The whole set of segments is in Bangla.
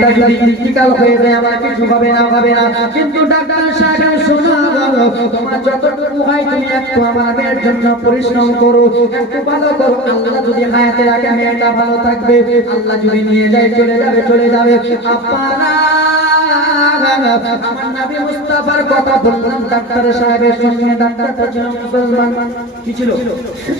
মেয়েটা যদি ক্রিটিক্যাল হয়ে যায় আমার কিছু হবে না হবে না কিন্তু ডাক্তার সাহেব শোনা তোমার যতটুকু হয় তুমি একটু আমার জন্য পরিশ্রম করো একটু ভালো করো আল্লাহ যদি হায়াতে রাখে মেয়েটা ভালো থাকবে আল্লাহ যদি নিয়ে যায় চলে যাবে চলে যাবে আপনারা আমার নবী মুস্তাফার কথা বললাম, ডাক্তার সাহেবের সঙ্গে ডাক্তারটা ছিল মুসলমান। কি ছিল?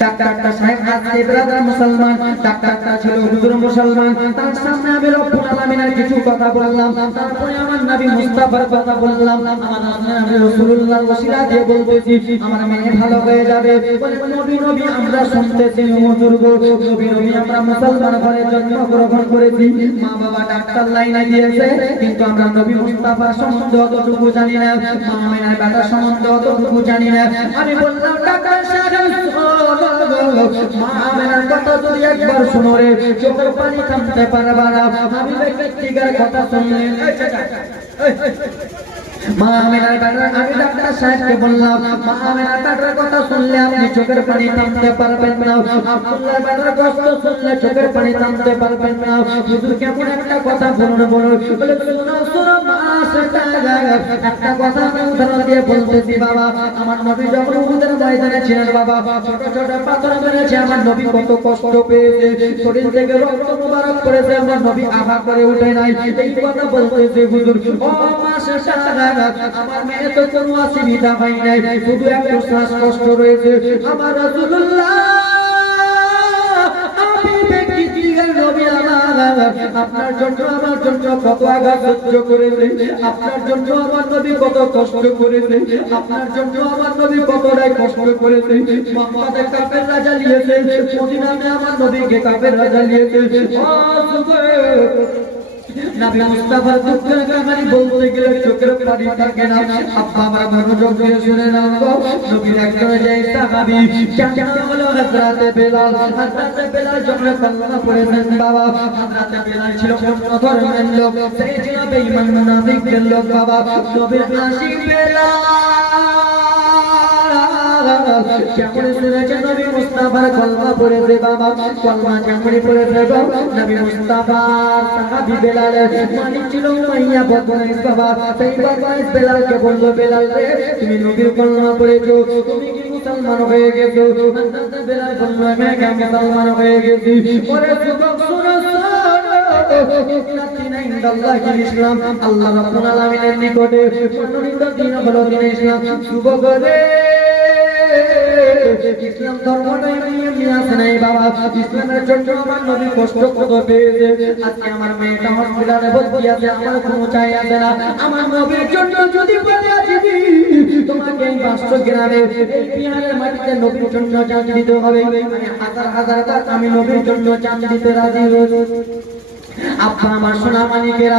ডাক্তারটা সাহেব আজকে ব্রাদার মুসলমান ডাক্তারটা ছিল হুজুর মুসলমান। তার সামনে আমি রব্বুল আলামিনের কিছু কথা বললাম, তারপরে আমার নবী মুস্তাফার কথা বললাম, আমার নবী রাসূলুল্লাহ ওসিলা দিয়ে বলতেছি, আমার মেয়ে ভালো হয়ে যাবে। বলে নবী নবী, আমরা শুনতেছি হুজুর গো নবী নবী, আমরা মুসলমান ঘরে জন্মগ্রহণ করেছি। মা বাবা ডাক্তার লাইনে দিয়েছে কিন্তু আমরা নবী মুস্তাফার সম্বন্ধে অতটুকু জানি না। মা মেয়ের বেটার সম্বন্ধে অতটুকু জানি না আমি বললাম ডাক্তার সাহেব মা মেয়ের কথা যদি একবার শুনো রে চোখের পানি থামতে পারবা না আমি ব্যক্তিকার কথা শুনলে এই চাচা, এই, মা আমেনার ডাক্তার আমি ডাক্তার সাহেবকে বললাম মা আমেনার ডাক্তার কথা শুনলে আপনি চোখের পানি থামতে পারবেন না। আব্দুল্লাহ বাবার কষ্ট শুনলে চোখের পানি থামতে পারবেন না। হুজুর কেমন একটা কথা বলুন বলুন আমার নবী কত কষ্ট পেয়েছে। শরীর থেকে রক্ত মুবারক করেছে আমার নবী আহা করে উঠে নাই। এই কথা বলতেছে, হুজুর। ও মা সেটা আমার মেয়ে তো আপনার জন্য, আমার জন্য কত আঘাত সহ্য আপনার জন্য আমার নবী কত কষ্ট করেছে। আপনার জন্য আমার নবী কতটাই রাজা লিয়েছে মদিনাতে আমার নবীকে কাফের রাজা লিয়েছে ও সুবহান নবী মুস্তাফার দুঃখের কাহিনী বলতে গেলে চোখের পানি থাকে না। আব্বা, আমার মনোযোগ দিয়ে শুনে নাও। নবীর একজন যে সাহাবী যার হলো হযরত বেলাল। হযরত বেলাল যখন কালেমা পড়েছেন বাবা, হযরত বেলাল ছিল অন্য ধর্মের লোক। সেই ছিল বেঈমান মুনাফিকদের লোক, বাবা। নবীর আশিক বেলাল। কেমন শুনেছে নবী মুস্তাফার কলমা পড়েছে বাবা? কলমা কেমন পড়েছে গো? নবী মুস্তাফার সাহাবী বেলালের মালিক ছিল মাইয়া বদমাইশ বাবা। সেই বদমাইশ বেলালকে বলল, বেলাল রে, তুমি নবীর কলমা পড়েছো, তুমি কি মুসলমান হয়ে গেছো? বেলাল বলল, আমি কি মুসলমান হয়ে গেছি। ওরে যুবক শুনো ইসলাম। আল্লাহ রাব্বুল আলামিনের নিকটে দিন হলো দিন ইসলাম। যুবক রে ইসলাম ধর্মটাই নিয়ে নিয়ে আমি নবীর জন্য চাঁদ দিতে রাজি আব্বা আমার সোনা মানিকেরা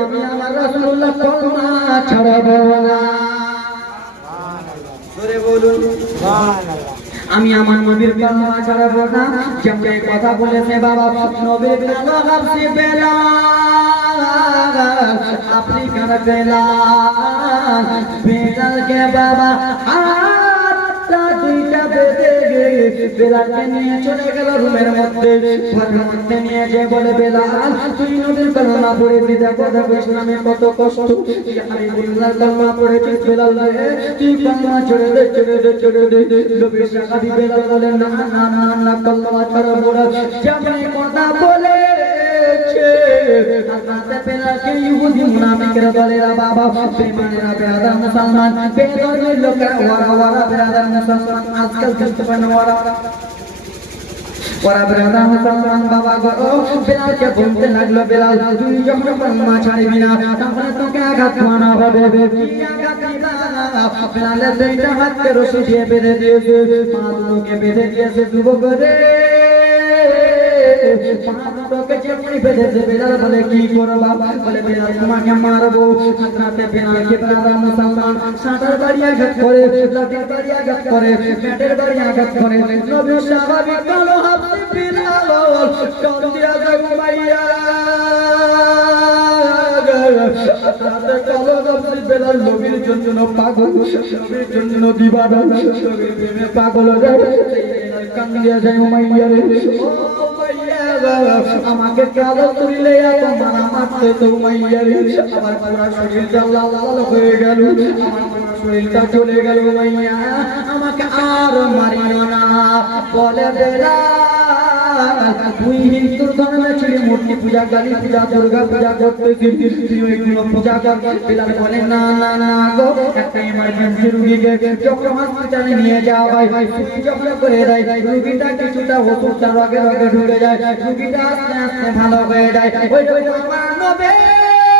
আমি আমার রাসূলুল্লাহ কলমা ছাড়াবো না। আমি আমার নবীর কলমা ছাড়াবো না। যেমন কথা বলেছে বাবা নবীর বেলাল আফ্রিকার বেলাল বেলালকে বাবা বেলালকে নিয়ে চলে গেল রুমের মধ্যে। ঘরের মধ্যে নিয়ে যে বলে, বেলাল, তুই নবীর কলমা পড়েছি দেখো দেখো ইসলামে কত কষ্ট তুই হাবিবুল্লাহর কলমা পড়েছিস বেলাল রে? তুই কলমা ছেড়ে দে ছেড়ে দে ছেড়ে দে। নবীর সাহাবী বেলাল বলে, না না না না কলমা ছাড়বো না। যেমন কথা বলে মুসলমান লোকেরা, ওয়ারা ওয়ারা মুসলমান, আজকাল বুঝতে পারে না ওরা বেরাদা মুসলমান, বাবা গো বেলালকে বলতে লাগল, বেলাল, তুই যখন কলমা ছাড়বি না তাহলে তোকে আঘাত মানা হবে? বেলালের দুইটা হাতকে রশি দিয়ে বেঁধে দিয়েছে পা দুটোকে বেঁধে দিয়েছে, যুবক রে পাঁচটাকে যেমনি বেঁধেছে বেলাল বলে, কি করবা? বলে, বেলাল, তোমাকে মারবো। হাতে বেলালকে বেলাল মুসলমান, সাঁতার বাড়ি আঘাত করে লাঠির বাড়ি আঘাত করে, ব্যাটের বাড়ি আঘাত করে। নবী স্বাভাবিক কালো হাতে বেলাল যায় হাতে কালো হাতে বেলাল, নবীর জন্য পাগল, নবীর জন্য দিবানা নবীর প্রেমে পাগল যায় কান্দিয়া যায় উমাইয়া রে। আমাকে কালো করিলে এত মারা মারতে তো উমাইয়া আমার পুরা শরীরটা লাল লাল হয়ে গেল। আমার শরীরটা চলে গেল মাইয়া। আমাকে আর মারিও না। বলে বেলা মূর্তি পূজা কালী পূজা না না না হয় ভালো হয়ে যায়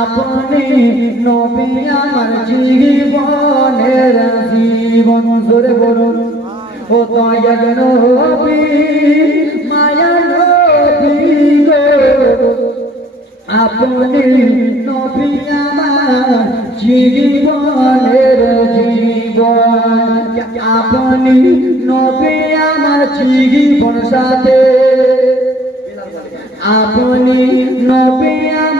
আপনি নবী আমার জীবনের জীবন। জোরে বলুন। ও দয়ার নবী, মায়া নবী আপনি নবী আমার জীবনের জীবন। আপনি নবী আমার জীবন সাথে। আপনি নবী আমার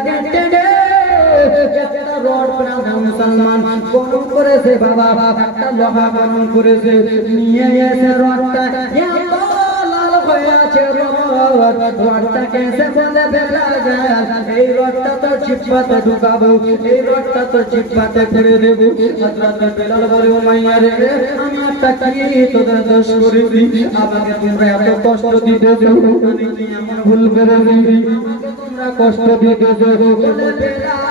মুসলমান গরম করেছে বাবা, একটা লোহা গরম করেছে, নিয়ে এসে রডটা লাল হয়ে আছে রড কেসে বলে বেলা এই রডটা তো চিপাতে ঢুকাবো, এই রডটা তো চিপাতে করে দেবো। বেলাল বলে মাইয়া রে আমি একটা কি তোদের দোষ করেছি? আমাকে তোমরা এত কষ্ট দিতেছো আমি এমন ভুল করেছি? আমাকে তোমরা কষ্ট দিতেছো বলে বেলাল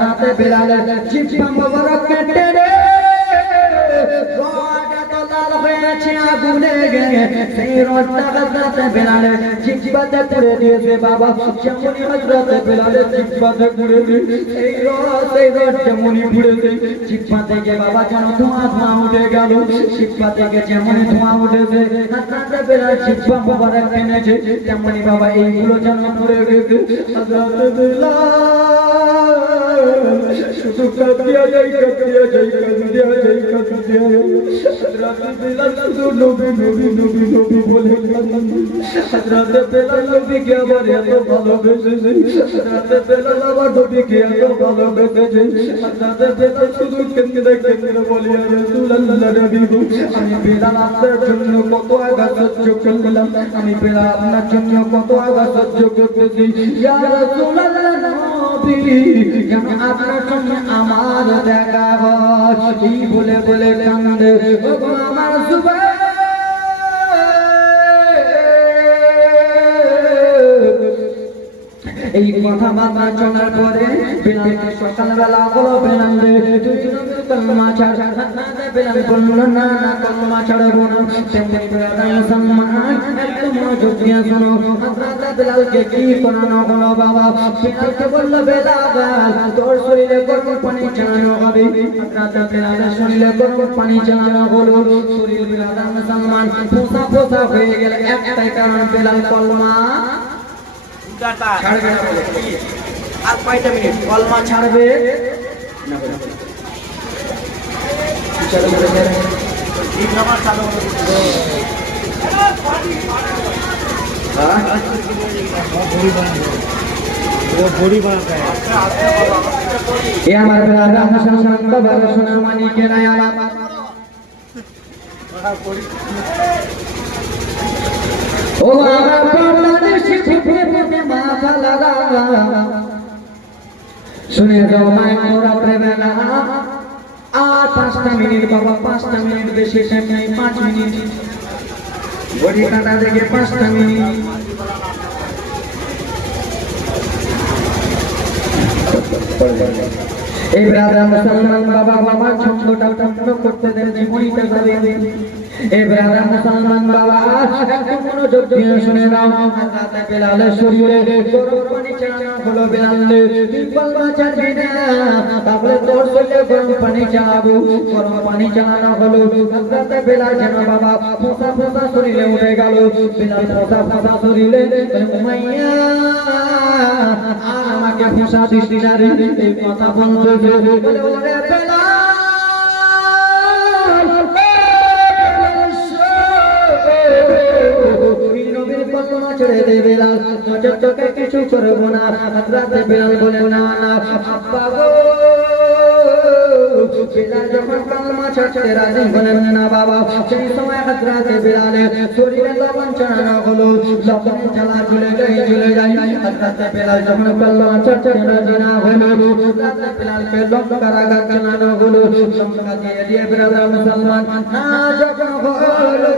হাতে বেলালের চিপা মোবারক কেটে রে। হয়েছে আগুনে গিয়ে সেই রডটা হাতে বেলালের চিপাতে পুড়ে দিয়েছে বাবা। যেমনই হজরতে বেলালের চিপাতে পুড়ে দিয়ে এই রড সেই রড যেমনই পুড়েছে চিপা থেকে বাবা যেন ধোঁয়া ধোঁয়া উঠে গেল। চিপা থেকে যেমনই ধোঁয়া উঠেছে হাতে বেলাল চিপা মোবারক টেনেছে তেমনই বাবা এইগুলো যেন পুড়ে গেছে। হজরতে বেলাল শুধু কাঁদিয়া যাই কাঁদিয়া যাই কাঁদিয়া যাই কাঁদিয়া রাতে বেলা শুধু নবী নবী নবী আমি বেলা আপনার জন্য কত আঘাত সহ্য করলাম আমি বেলা আপনার জন্য কত আঘাত সহ্য করতেছি আমার বলে বলে কান্দে আমার এই কথা মাথা চলার পরে সকালবেলা হলো বেলালে দুজনে কলমা ছাড় বেলাল বলল না না কলমা ছাড়বো না তেমনি বেলাল মুসলমান একটু মনোযোগ দিয়ে শোনো। হযরত বেলালকে কি করানো হলো বাবা? বেলালকে বলল বেলাল তোর শরীরে গরম পানি চালানো হবে। হযরত বেলালের শরীরে গরম পানি চালানো হলো। শরীর বেলাল মুসলমান ফোসা ফোসা হয়ে গেল। একটাই কারণ বেলাল কলমা ছাড়বে আর কয়টা মিনিট? কলমা ছাড়বে? না। বলে। চালু করে দেন। হ্যাঁ? এ আমার বেলাটা মুসলমান বাবা সোনা মানিকে নাই আমার ও আমার বাংলাদেশি ফুটে ফুটে মাথা লাগা শুনে পাঁচটা মিনিট বাবা, পাঁচটা মিনিট বেশি টাইম নেই, পাঁচ মিনিট। ঘড়ি কাটা দেখে পাঁচটা মিনিট। এই ব্রাদার মুসলমান বাবা বাবা ছন্দটা পূর্ণ করতে দেন জীবনীটা মুসলমান বাবা, একটু শুনে নাও। গরম পানি তারপরে তোর শরীরে গরম পানি চালাবো গরম পানি চালানো হলো হাজরাতে বেলাল যেন বাবা ফোসা ফোসা শরীরে উঠে গেল। বেলাল ফোসা ফোসা শরীরে উমাইয়া আর আমাকে ফোসা দিস না রে কথা বলতে বলে ছেড়ে দেবে না চোখে কিছু করব না। রাতে বেলাল বলে, না না, আব্বা গো। বেলাল যখন কালমা ছাড়তে রাজি বলেন না বাবা, সেই সময় হাজরাতে বেলালে শরীরে লবণ চালানো হলো। লবণে জ্বালা চলে যায় চলে যায়। হাজরাতে বেলাল যখন কালমা ছাড়তে রাজি না হলো, হাজরাতে বেলালকে লঙ্কা রাগা চালানো হলো। লঙ্কা দিয়ে দিয়ে বেরাদা মুসলমান, না যখন হলো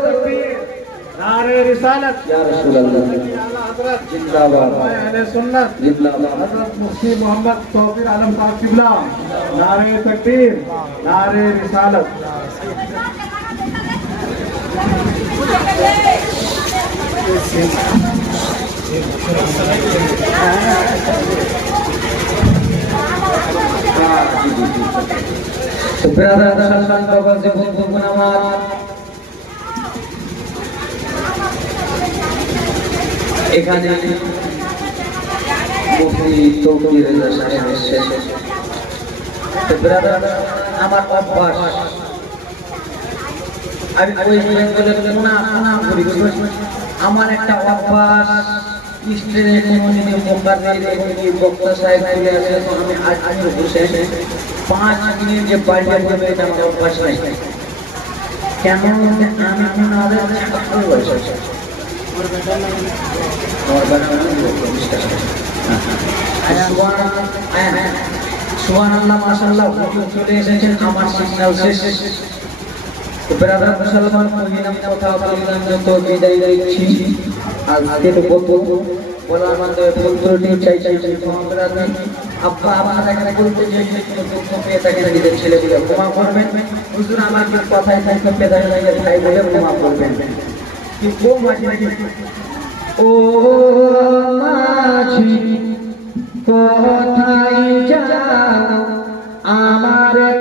नारे रिसालत। या रसूल अल्लाह हज़रत जिंदाबाद अहले सुन्नत। जिंदाबाद। हज़रत मुफ्ती मोहम्मद तौफीर आलम साहब किबला। नारे तकबीर नारे रिसालत। तो ब्रदर सलमान बाबा से এখানে মুফতি তৌকির রেজা সাহেব এসেছেন তো ব্রাদার আমার অভ্যাস আমি ওই বেঙ্গলের না না করি আমার একটা অভ্যাস স্ট্রেনে কোনোদিনই মোকার নেই এবং এই বক্তা সাহেব চলে আসে তো আমি আজ আমি বসে পাঁচ মিনিট যে বাড়ি বাড়ি যাবে এটা আমার অভ্যাস নাই কেন আমি ওনাদের ছাত্র বয়স আমার সুবহানাল্লাহ মাশাআল্লাহ হুজুর চলে এসেছেন আমার সিগন্যাল শেষ ব্রাদার মুসলমান কহিলাম তো বলার মাধ্যমে ভুল ত্রুটি চাই চাই চাই ক্ষমা আব্বা এখানে বলতে যে দুঃখ আমার কথায় থাকতে পেদায় লাগে তাই বলে ও মাঝি কোথায় যা আমার